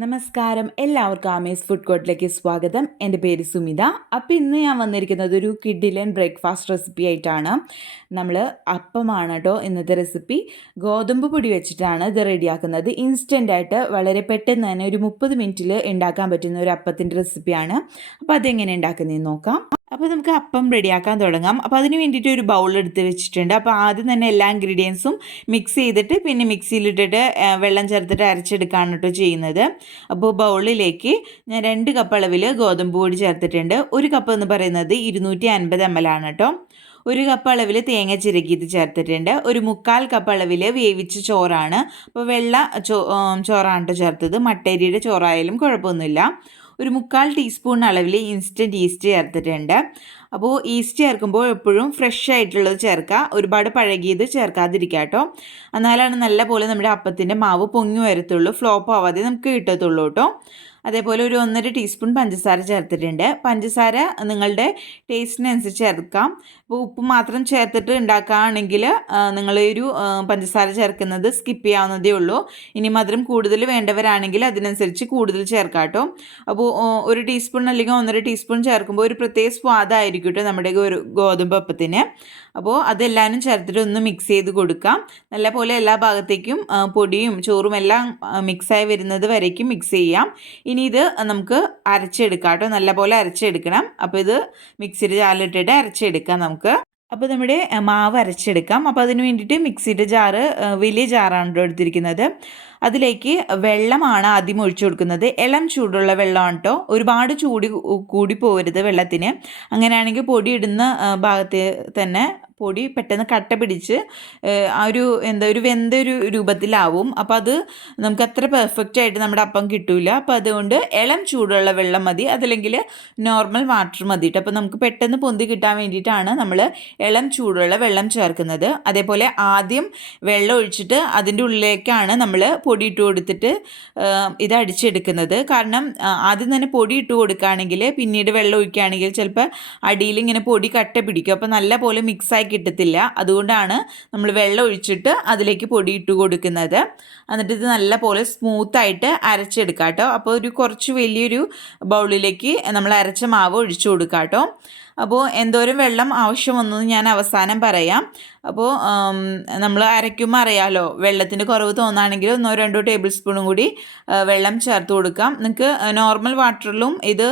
നമസ്കാരം, എല്ലാവർക്കും ആമേസ് ഫുഡ് കോർട്ടിലേക്ക് സ്വാഗതം. എൻ്റെ പേര് സുമിത. അപ്പോൾ ഇന്ന് ഞാൻ വന്നിരിക്കുന്നത് ഒരു കിഡിലൻ ബ്രേക്ക്ഫാസ്റ്റ് റെസിപ്പി ആയിട്ടാണ്. നമ്മൾ അപ്പമാണ് കേട്ടോ ഇന്നത്തെ റെസിപ്പി. ഗോതമ്പ് പൊടി വെച്ചിട്ടാണ് ഇത് റെഡിയാക്കുന്നത്. ഇൻസ്റ്റൻ്റായിട്ട് വളരെ പെട്ടെന്ന് തന്നെ ഒരു 30 മിനിറ്റിൽ ഉണ്ടാക്കാൻ പറ്റുന്ന ഒരു അപ്പത്തിൻ്റെ റെസിപ്പിയാണ്. അപ്പോൾ അതെങ്ങനെ ഉണ്ടാക്കുന്നതെന്ന് നോക്കാം. അപ്പോൾ നമുക്ക് അപ്പം റെഡിയാക്കാൻ തുടങ്ങാം. അപ്പോൾ അതിന് വേണ്ടിയിട്ട് ഒരു ബൗൾ എടുത്ത് വെച്ചിട്ടുണ്ട്. അപ്പോൾ ആദ്യം തന്നെ എല്ലാ ഇൻഗ്രീഡിയൻസും മിക്സ് ചെയ്തിട്ട് പിന്നെ മിക്സിയിലിട്ടിട്ട് വെള്ളം ചേർത്തിട്ട് അരച്ചെടുക്കുകയാണ് കേട്ടോ ചെയ്യുന്നത്. അപ്പോൾ ബൗളിലേക്ക് ഞാൻ 2 കപ്പ് അളവിൽ ഗോതമ്പ് പൊടി ചേർത്തിട്ടുണ്ട്. ഒരു കപ്പ് എന്ന് പറയുന്നത് 250 ml ആണ് കേട്ടോ. 1 കപ്പ് അളവിൽ തേങ്ങ ചിരകിയത് ചേർത്തിട്ടുണ്ട്. ഒരു 1/4 കപ്പ് അളവിൽ വേവിച്ച ചോറാണ്. അപ്പോൾ വെള്ള ചോറാണ് കേട്ടോ ചേർത്തത്. മട്ടരിയുടെ ചോറായാലും കുഴപ്പമൊന്നുമില്ല. ഒരു 1/4 ടീസ്പൂൺ അളവിൽ ഇൻസ്റ്റൻറ്റ് ഈസ്റ്റ് ചേർത്തിട്ടുണ്ട്. അപ്പോൾ ഈസ്റ്റ് ചേർക്കുമ്പോൾ എപ്പോഴും ഫ്രഷ് ആയിട്ടുള്ളത് ചേർക്കുക, ഒരുപാട് പഴകിയത് ചേർക്കാതിരിക്കുക കേട്ടോ. എന്നാലാണ് നല്ല പോലെ നമ്മുടെ അപ്പത്തിൻ്റെ മാവ് പൊങ്ങി വരത്തുള്ളൂ, ഫ്ലോപ്പ് ആവാതെ നമുക്ക് കിട്ടത്തുള്ളൂ കേട്ടോ. അതേപോലെ ഒരു 1.5 ടീസ്പൂൺ പഞ്ചസാര ചേർത്തിട്ടുണ്ട്. പഞ്ചസാര നിങ്ങളുടെ ടേസ്റ്റിനനുസരിച്ച് ചേർക്കാം. ഇപ്പോൾ ഉപ്പ് മാത്രം ചേർത്തിട്ട് ഉണ്ടാക്കുകയാണെങ്കിൽ നിങ്ങളൊരു പഞ്ചസാര ചേർക്കുന്നത് സ്കിപ്പ് ചെയ്യാവുന്നതേ ഉള്ളൂ. ഇനി മധുരം കൂടുതൽ വേണ്ടവരാണെങ്കിൽ അതിനനുസരിച്ച് കൂടുതൽ ചേർക്കാം കേട്ടോ. അപ്പോൾ 1 ടീസ്പൂൺ അല്ലെങ്കിൽ 1.5 ടീസ്പൂൺ ചേർക്കുമ്പോൾ ഒരു പ്രത്യേക സ്വാദായിരിക്കും കേട്ടോ നമ്മുടെ ഗോതമ്പ് അപ്പത്തിന്. അപ്പോൾ അതെല്ലാവരും ചേർത്തിട്ട് ഒന്ന് മിക്സ് ചെയ്ത് കൊടുക്കാം. നല്ലപോലെ എല്ലാ ഭാഗത്തേക്കും പൊടിയും ചോറും എല്ലാം മിക്സായി വരുന്നത് വരേക്കും മിക്സ് ചെയ്യാം. ഇനി ഇത് നമുക്ക് അരച്ചെടുക്കാം കേട്ടോ, നല്ലപോലെ അരച്ചെടുക്കണം. അപ്പോൾ ഇത് മിക്സിയുടെ ജാറിലിട്ടിട്ട് അരച്ചെടുക്കാം നമുക്ക്. അപ്പോൾ നമ്മുടെ മാവ് അരച്ചെടുക്കാം. അപ്പോൾ അതിന് വേണ്ടിയിട്ട് മിക്സിയുടെ ജാറ് വലിയ ജാറാണ് എടുത്തിരിക്കുന്നത്. അതിലേക്ക് വെള്ളമാണ് ആദ്യം ഒഴിച്ചു കൊടുക്കുന്നത്. ഇളം ചൂടുള്ള വെള്ളമാണ് കേട്ടോ. ഒരുപാട് കൂടി പോകരുത് വെള്ളത്തിന്. അങ്ങനെയാണെങ്കിൽ പൊടി ഇടുന്ന ഭാഗത്ത് തന്നെ പൊടി പെട്ടെന്ന് കട്ട പിടിച്ച് ഒരു വെന്തൊരു രൂപത്തിലാവും. അപ്പോൾ അത് നമുക്ക് അത്ര പെർഫെക്റ്റ് ആയിട്ട് നമ്മുടെ അപ്പം കിട്ടില്ല. അപ്പോൾ അതുകൊണ്ട് ഇളം ചൂടുള്ള വെള്ളം മതി, അതല്ലെങ്കിൽ നോർമൽ വാട്ടർ മതി കേട്ടോ. അപ്പോൾ നമുക്ക് പെട്ടെന്ന് പൊന്തി കിട്ടാൻ വേണ്ടിയിട്ടാണ് നമ്മൾ ഇളം ചൂടുള്ള വെള്ളം ചേർക്കുന്നത്. അതേപോലെ ആദ്യം വെള്ളം ഒഴിച്ചിട്ട് അതിൻ്റെ ഉള്ളിലേക്കാണ് നമ്മൾ പൊടി ഇട്ട് കൊടുത്തിട്ട് ഇത് അടിച്ചെടുക്കുന്നത്. കാരണം ആദ്യം തന്നെ പൊടി ഇട്ട് കൊടുക്കുകയാണെങ്കിൽ പിന്നീട് വെള്ളം ഒഴിക്കുകയാണെങ്കിൽ ചിലപ്പോൾ അടിയിൽ ഇങ്ങനെ പൊടി കട്ട പിടിക്കും. അപ്പോൾ നല്ല പോലെ മിക്സായി കിട്ടത്തില്ല. അതുകൊണ്ടാണ് നമ്മൾ വെള്ളം ഒഴിച്ചിട്ട് അതിലേക്ക് പൊടി ഇട്ട് കൊടുക്കുന്നത്. എന്നിട്ട് ഇത് നല്ല പോലെ സ്മൂത്തായിട്ട് അരച്ചെടുക്കാം കേട്ടോ. അപ്പോൾ കുറച്ച് വലിയൊരു ബൗളിലേക്ക് നമ്മൾ അരച്ച മാവ് ഒഴിച്ചു കൊടുക്കാം കേട്ടോ. അപ്പോൾ എന്തോരം വെള്ളം ആവശ്യമെന്ന് ഞാൻ അവസാനം പറയാം. അപ്പോൾ നമ്മൾ അരയ്ക്കുമ്പോൾ അറിയാമല്ലോ, വെള്ളത്തിൻ്റെ കുറവ് തോന്നുകയാണെങ്കിൽ 1-2 ടേബിൾ സ്പൂണും കൂടി വെള്ളം ചേർത്ത് കൊടുക്കാം. നിങ്ങൾക്ക് നോർമൽ വാട്ടറിലും ഇത്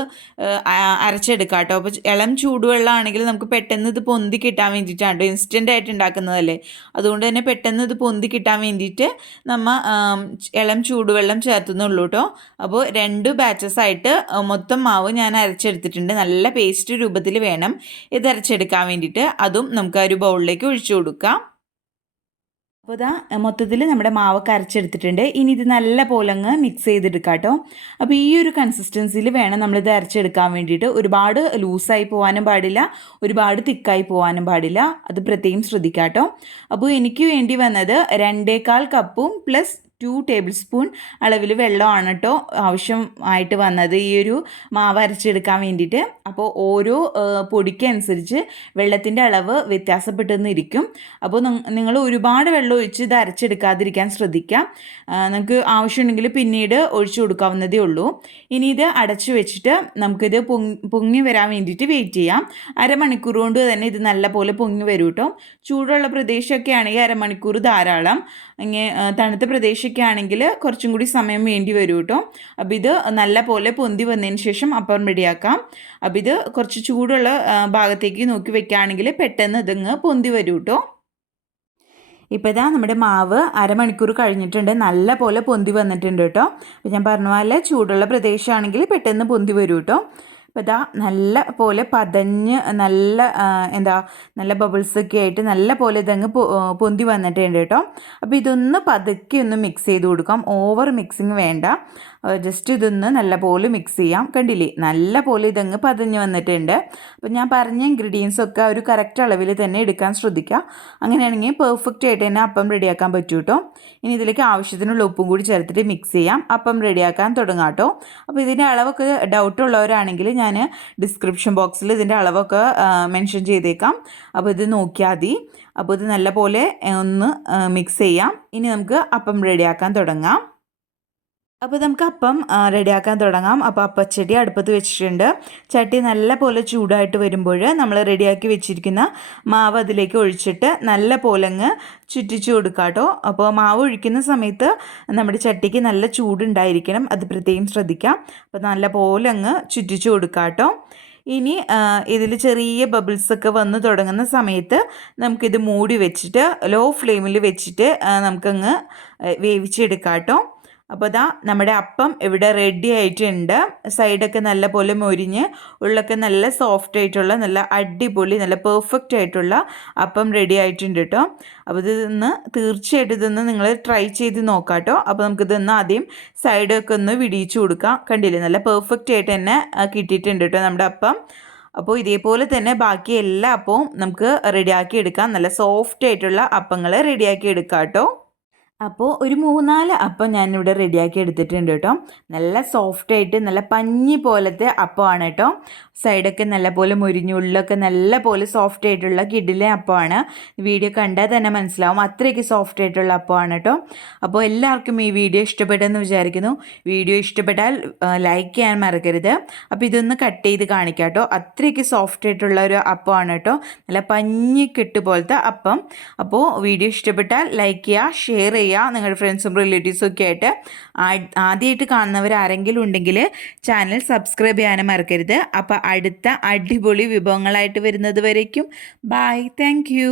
അരച്ചെടുക്കാം കേട്ടോ. അപ്പോൾ ഇളം ചൂടുവെള്ളമാണെങ്കിൽ നമുക്ക് പെട്ടെന്ന് ഇത് പൊന്തി കിട്ടാൻ വേണ്ടിയിട്ടാണ് കേട്ടോ. ഇൻസ്റ്റൻ്റ് ആയിട്ട് ഉണ്ടാക്കുന്നതല്ലേ, അതുകൊണ്ട് തന്നെ പെട്ടെന്ന് ഇത് പൊന്തി കിട്ടാൻ വേണ്ടിയിട്ട് നമ്മൾ ഇളം ചൂടുവെള്ളം ചേർത്തുന്നുള്ളൂ കേട്ടോ. അപ്പോൾ 2 ബാച്ചസ് ആയിട്ട് മൊത്തം മാവ് ഞാൻ അരച്ചെടുത്തിട്ടുണ്ട്. നല്ല പേസ്റ്റ് രൂപത്തിൽ വേണം ഇത് അരച്ചെടുക്കാൻ വേണ്ടിയിട്ട്. അതും നമുക്ക് ഒരു ബൗളിലേക്ക് ഒഴിച്ചു കൊടുക്കാം. അപ്പോൾ ഇതാ മൊത്തത്തിൽ നമ്മുടെ മാവൊക്കെ അരച്ചെടുത്തിട്ടുണ്ട്. ഇനി ഇത് നല്ല പോലെ അങ്ങ് മിക്സ് ചെയ്തെടുക്കാം കേട്ടോ. അപ്പോൾ ഈ ഒരു കൺസിസ്റ്റൻസിയിൽ വേണം നമ്മളിത് അരച്ചെടുക്കാൻ വേണ്ടിയിട്ട്. ഒരുപാട് ലൂസായി പോകാനും പാടില്ല, ഒരുപാട് തിക്കായി പോകാനും പാടില്ല. അത് പ്രത്യേകം ശ്രദ്ധിക്കാം കേട്ടോ. അപ്പോൾ എനിക്ക് വേണ്ടി വന്നത് 2.25 കപ്പും പ്ലസ് 2 ടേബിൾ സ്പൂൺ അളവിൽ വെള്ളമാണ് കേട്ടോ ആവശ്യമായിട്ട് വന്നത് ഈ ഒരു മാവ് അരച്ചെടുക്കാൻ വേണ്ടിയിട്ട്. അപ്പോൾ ഓരോ പൊടിക്കനുസരിച്ച് വെള്ളത്തിൻ്റെ അളവ് വ്യത്യാസപ്പെട്ടെന്നിരിക്കും. അപ്പോൾ നിങ്ങൾ ഒരുപാട് വെള്ളം ഒഴിച്ച് ഇത് അരച്ചെടുക്കാതിരിക്കാൻ ശ്രദ്ധിക്കാം. നിങ്ങൾക്ക് ആവശ്യമുണ്ടെങ്കിൽ പിന്നീട് ഒഴിച്ചു കൊടുക്കാവുന്നതേ ഉള്ളൂ. ഇനി ഇത് അടച്ചു വെച്ചിട്ട് നമുക്കിത് പൊങ്ങി വരാൻ വേണ്ടിയിട്ട് വെയിറ്റ് ചെയ്യാം. അരമണിക്കൂർ കൊണ്ട് തന്നെ ഇത് നല്ല പോലെ പൊങ്ങി വരും കേട്ടോ. ചൂടുള്ള പ്രദേശമൊക്കെ ആണെങ്കിൽ അരമണിക്കൂർ ധാരാളം. ഇങ്ങനെ തണുത്ത പ്രദേശമൊക്കെ ആണെങ്കിൽ കുറച്ചും കൂടി സമയം വേണ്ടി വരും കേട്ടോ. അപ്പോൾ ഇത് നല്ല പോലെ പൊന്തി വന്നതിന് ശേഷം അപ്പം റെഡിയാക്കാം. അപ്പോൾ ഇത് കുറച്ച് ചൂടുള്ള ഭാഗത്തേക്ക് നോക്കി വെക്കുകയാണെങ്കിൽ പെട്ടെന്ന് ഇതങ്ങ് പൊന്തി വരും കേട്ടോ. ഇപ്പോൾ ഇതാ നമ്മുടെ മാവ് അരമണിക്കൂർ കഴിഞ്ഞിട്ടുണ്ട്, നല്ല പോലെ പൊന്തി വന്നിട്ടുണ്ട് കേട്ടോ. അപ്പോൾ ഞാൻ പറഞ്ഞ പോലെ ചൂടുള്ള പ്രദേശമാണെങ്കിൽ പെട്ടെന്ന് പൊന്തി വരും കേട്ടോ. അപ്പോൾ ഇതാ നല്ല പോലെ പതഞ്ഞ് നല്ല ബബിൾസൊക്കെ ആയിട്ട് നല്ല പോലെ ഇതങ്ങ് പൊന്തി വന്നിട്ടുണ്ട് കേട്ടോ. അപ്പോൾ ഇതൊന്ന് പതുക്കെ ഒന്ന് മിക്സ് ചെയ്ത് കൊടുക്കാം. ഓവർ മിക്സിങ് വേണ്ട, ജസ്റ്റ് ഇതൊന്ന് നല്ല പോലെ മിക്സ് ചെയ്യാം. കണ്ടില്ലേ, നല്ല പോലെ ഇതങ്ങ് പതഞ്ഞ് വന്നിട്ടുണ്ട്. അപ്പോൾ ഞാൻ പറഞ്ഞ ഇൻഗ്രീഡിയൻസ് ഒക്കെ ഒരു കറക്റ്റ് അളവിൽ തന്നെ എടുക്കാൻ ശ്രദ്ധിക്കുക. അങ്ങനെയാണെങ്കിൽ പെർഫെക്റ്റ് ആയിട്ട് തന്നെ അപ്പം റെഡിയാക്കാൻ പറ്റും കേട്ടോ. ഇനി ഇതിലേക്ക് ആവശ്യത്തിനുള്ള ഉപ്പും കൂടി ചേർത്തിട്ട് മിക്സ് ചെയ്യാം. അപ്പം റെഡിയാക്കാൻ തുടങ്ങാം കേട്ടോ. അപ്പോൾ ഇതിൻ്റെ അളവൊക്കെ ഡൗട്ടുള്ളവരാണെങ്കിൽ ഞാൻ ഡിസ്ക്രിപ്ഷൻ ബോക്സിൽ ഇതിൻ്റെ അളവൊക്കെ മെൻഷൻ ചെയ്തേക്കാം. അപ്പോൾ ഇത് നോക്കിയാൽ മതി. അപ്പോൾ ഇത് നല്ല പോലെ ഒന്ന് മിക്സ് ചെയ്യാം. ഇനി നമുക്ക് അപ്പം റെഡിയാക്കാൻ തുടങ്ങാം. അപ്പോൾ നമുക്ക് അപ്പം റെഡിയാക്കാൻ തുടങ്ങാം. അപ്പോൾ അപ്പച്ചട്ടി അടുപ്പത്ത് വെച്ചിട്ടുണ്ട്. ചട്ടി നല്ല പോലെ ചൂടായിട്ട് വരുമ്പോൾ നമ്മൾ റെഡിയാക്കി വെച്ചിരിക്കുന്ന മാവ് അതിലേക്ക് ഒഴിച്ചിട്ട് നല്ല പോലെ അങ്ങ് ചുറ്റിച്ചു കൊടുക്കുക കേട്ടോ. അപ്പോൾ മാവ് ഒഴിക്കുന്ന സമയത്ത് നമ്മുടെ ചട്ടിക്ക് നല്ല ചൂടുണ്ടായിരിക്കണം, അത് പ്രത്യേകം ശ്രദ്ധിക്കാം. അപ്പോൾ നല്ല പോലെ അങ്ങ് ചുറ്റിച്ചു കൊടുക്കുക കേട്ടോ. ഇനി ഇതിൽ ചെറിയ ബബിൾസൊക്കെ വന്ന് തുടങ്ങുന്ന സമയത്ത് നമുക്കിത് മൂടി വെച്ചിട്ട് ലോ ഫ്ലെയിമിൽ വെച്ചിട്ട് നമുക്കങ്ങ് വേവിച്ചെടുക്കാം കേട്ടോ. അപ്പോൾ ദാ നമ്മുടെ അപ്പം ഇവിടെ റെഡി ആയിട്ടുണ്ട്. സൈഡൊക്കെ നല്ല പോലെ മൊരിഞ്ഞ് ഉള്ളൊക്കെ നല്ല സോഫ്റ്റ് ആയിട്ടുള്ള നല്ല അടിപൊളി നല്ല പെർഫെക്റ്റ് ആയിട്ടുള്ള അപ്പം റെഡി ആയിട്ടുണ്ട് കേട്ടോ. അപ്പോൾ തീർച്ചയായിട്ടും ഇതൊന്ന് നിങ്ങൾ ട്രൈ ചെയ്ത് നോക്കാം കേട്ടോ. അപ്പോൾ നമുക്കിതൊന്ന് ആദ്യം സൈഡൊക്കെ ഒന്ന് വിടിയിച്ച് കൊടുക്കാം. കണ്ടില്ലേ, നല്ല പെർഫെക്റ്റ് ആയിട്ട് തന്നെ കിട്ടിയിട്ടുണ്ട് കേട്ടോ നമ്മുടെ അപ്പം. അപ്പോൾ ഇതേപോലെ തന്നെ ബാക്കി എല്ലാ അപ്പവും നമുക്ക് റെഡിയാക്കി എടുക്കാം. നല്ല സോഫ്റ്റ് ആയിട്ടുള്ള അപ്പങ്ങൾ റെഡിയാക്കി എടുക്കാം കേട്ടോ. അപ്പോൾ ഒരു 3-4 അപ്പം ഞാനിവിടെ റെഡിയാക്കി എടുത്തിട്ടുണ്ട് കേട്ടോ. നല്ല സോഫ്റ്റായിട്ട് നല്ല പഞ്ഞി പോലത്തെ അപ്പമാണ് കേട്ടോ. സൈഡൊക്കെ നല്ല പോലെ മുരിഞ്ഞുള്ളൊക്കെ നല്ല പോലെ സോഫ്റ്റ് ആയിട്ടുള്ള കിടിലൻ അപ്പമാണ്. വീഡിയോ കണ്ടാൽ തന്നെ മനസ്സിലാവും, അത്രയ്ക്ക് സോഫ്റ്റ് ആയിട്ടുള്ള അപ്പമാണ് കേട്ടോ. അപ്പോൾ എല്ലാവർക്കും ഈ വീഡിയോ ഇഷ്ടപ്പെട്ടെന്ന് വിചാരിക്കുന്നു. വീഡിയോ ഇഷ്ടപ്പെട്ടാൽ ലൈക്ക് ചെയ്യാൻ മറക്കരുത്. അപ്പോൾ ഇതൊന്ന് കട്ട് ചെയ്ത് കാണിക്കാം കേട്ടോ. അത്രയ്ക്ക് സോഫ്റ്റ് ആയിട്ടുള്ള ഒരു അപ്പമാണ് കേട്ടോ. നല്ല പഞ്ഞിക്കെട്ട് പോലത്തെ അപ്പം. അപ്പോൾ വീഡിയോ ഇഷ്ടപ്പെട്ടാൽ ലൈക്ക് ചെയ്യുക, ഷെയർ ചെയ്യുക, നിങ്ങളുടെ ഫ്രണ്ട്സും റിലേറ്റീവ്സും ഒക്കെ ആയിട്ട്. ആദ്യമായിട്ട് കാണുന്നവർ ആരെങ്കിലും ഉണ്ടെങ്കിൽ ചാനൽ സബ്സ്ക്രൈബ് ചെയ്യാനും മറക്കരുത്. അപ്പോൾ അടുത്ത അടിപൊളി വിഭവങ്ങളായിട്ട് വരുന്നത് വരേക്കും ബൈ, താങ്ക് യു.